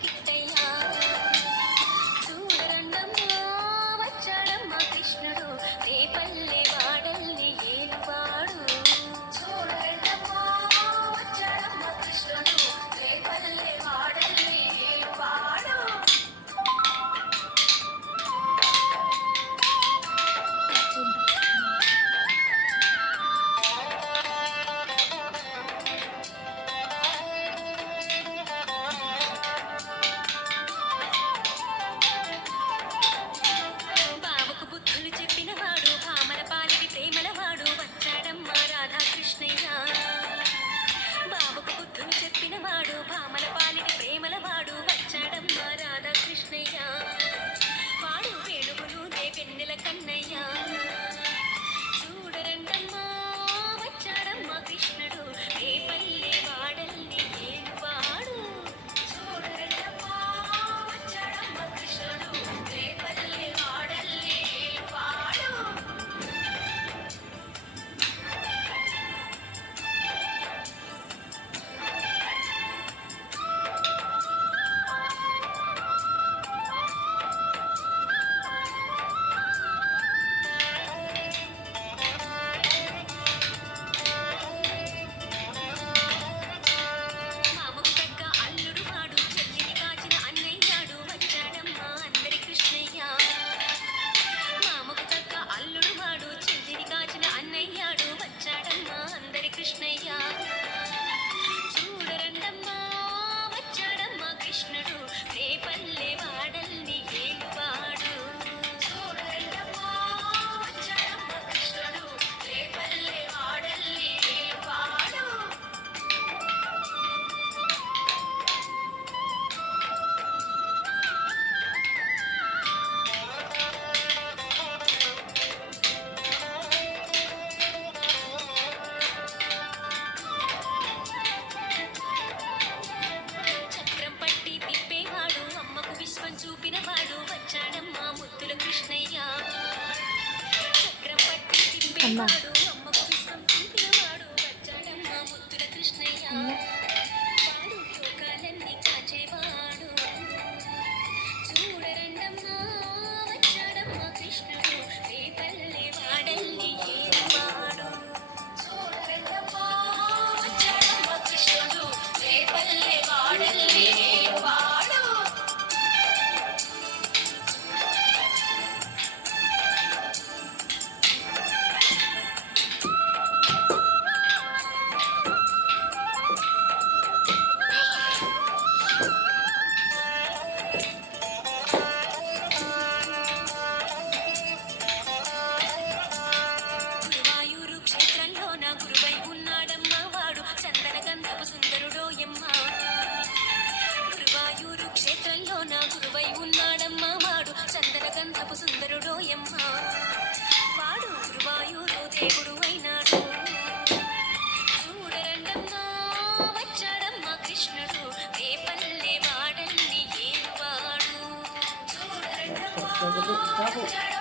కిట్టయ్యా చూడరండమ్మా వచ్చాడమ్మా కృష్ణుడు రేపల్లె వాడల్ని ఏలువాడు చూడరండమ్మా వచ్చాడమ్మా కృష్ణుడు రేపల్లె వాడల్ని ఏలువాడు బావకు బుద్ధులు చెప్పినవాడు భామల పాలిటి ప్రేమలవాడు వచ్చాడమ్మా రాధాకృష్ణయ్య బావకు బుద్ధులు చెప్పినవాడు భామల పాలిటి ప్రేమలవాడు వచ్చాడమ్మా రాధాకృష్ణయ్య వాడు వేణువులు వెన్నెల కన్నయ్య చూడరండమ్మా వచ్చాడమ్మా కృష్ణుడు రేపల్లె వాడల్ని ఏలువాడు చూడరండమ్మా వచ్చాడమ్మా కృష్ణుడు రేపల్లె వాడల్ని ఏలువాడు మామకు తగ్గ అల్లుడు వాడు చెల్లిని కాచిన అన్నయ్యాడు వచ్చాడమ్మా అందరి కృష్ణయ్య మామకు తగ్గ అల్లుడు వాడు చెల్లిని కాచిన అన్నయ్యాడు వచ్చాడమ్మా అందరి కృష్ణయ్య చూడరండమ్మా వచ్చాడమ్మా కృష్ణుడు రేపల్లె వాడల్ని ఏలువాడు చూడరండమ్మా వచ్చాడమ్మా కృష్ణుడు రేపల్లె వాడల్ని ఏలువాడు చక్రం పట్టి తిప్పేవాడు అమ్మకు విశ్వం చూపినవాడు వచ్చాడమ్మా ముద్దుల కృష్ణయ్య చక్రం పట్టి తిప్పేవాడు అమ్మకు విశ్వం చూపినవాడు వచ్చాడమ్మా ముద్దుల కృష్ణయ్య వాడు లోకాలన్నీ కాచేవాడు చూడరండమ్మా వచ్చాడమ్మా కృష్ణుడు రేపల్లె వాడల్ని ఏలువాడు చూడరండమ్మా వచ్చాడమ్మా కృష్ణుడు రేపల్లె వాడల్ని ఏలువాడు గురువాయూరు క్షేత్రంలో నా గురువై ఉన్నాడమ్మా వాడు చందన గంధపు సుందరుడోయమ్మ గురువాయూరు క్షేత్రంలో నా గురువై ఉన్నాడమ్మా వాడు చందన గంధపు సుందరుడోయమ్మ వాడు గురువాయూరు దేవుడు అయినాడు చూడరండమ్మా వచ్చాడమ్మా కృష్ణుడు రేపల్లె వాడల్ని ఏలువాడు చూడరండమ్మా వచ్చాడమ్మా